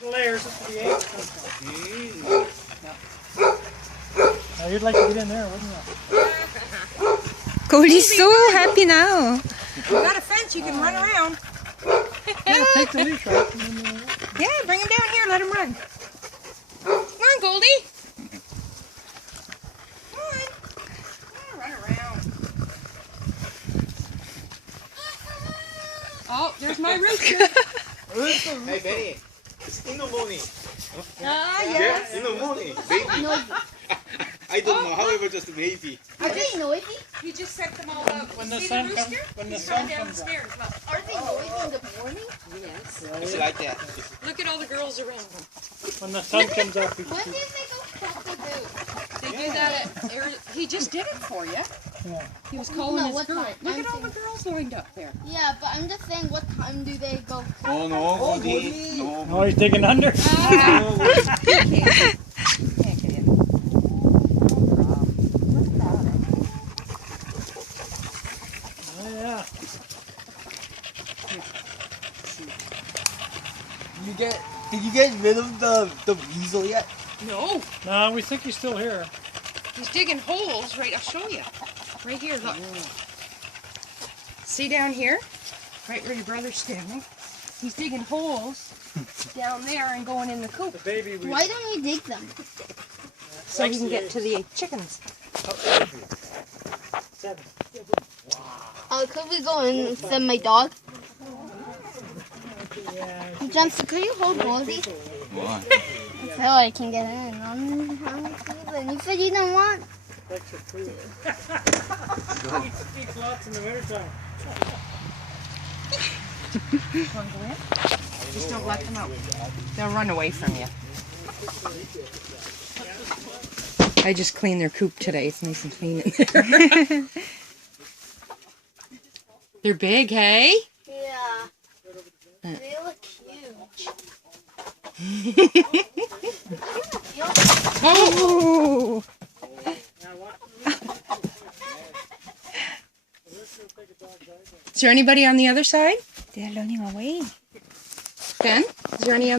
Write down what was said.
The layers, this is the eggs. Now you'd like to get in there, wouldn't you? Goldie's so happy now. You got a fence, you can run around. Yeah, take the leash off. Yeah, bring him down here, let him run. Come on, Goldie. Come on. Yeah, run around. Oh, there's my rooster. Hey, Benny. It's in the morning. Ah, Yeah, yes. in the morning. Maybe. I don't know. However, just maybe. Are they noisy? He just set them all up. When the See sun the comes, rooster? when the He's sun gone comes up. downstairs. Look. Are they noisy in the morning? Yes. It's like that. Look at all the girls around him. When the sun comes up, When did they go cockaboo? They do that at he just did it for you. yeah. He was calling No, his what girl. time? Look I'm at all the girls lined up there. Yeah, but I'm just saying, what time do they go? Oh, no, Goldie. No. Oh, he's digging under. Can't get in. Oh, yeah. Did you get rid of the weasel yet? No, No, we think he's still here. he's digging holes. Right, I'll show you. Right here, look. See down here? Right where your brother's standing. He's digging holes down there and going in the coop The baby we Why don't you dig them? so he can get to the chickens. 7. Could we go in and send my dog? Johnson, could you hold Goldie? Why? So I can get in. I'm sleeping. You said you don't want. Extra food. Eats lots in the wintertime. Want to go in? Just don't let them out. They'll run away from you. I just cleaned their coop today. It's nice and clean in there. They're big, hey? Yeah. They look huge. Oh! Is there anybody on the other side? They're learning away. Ben, is there any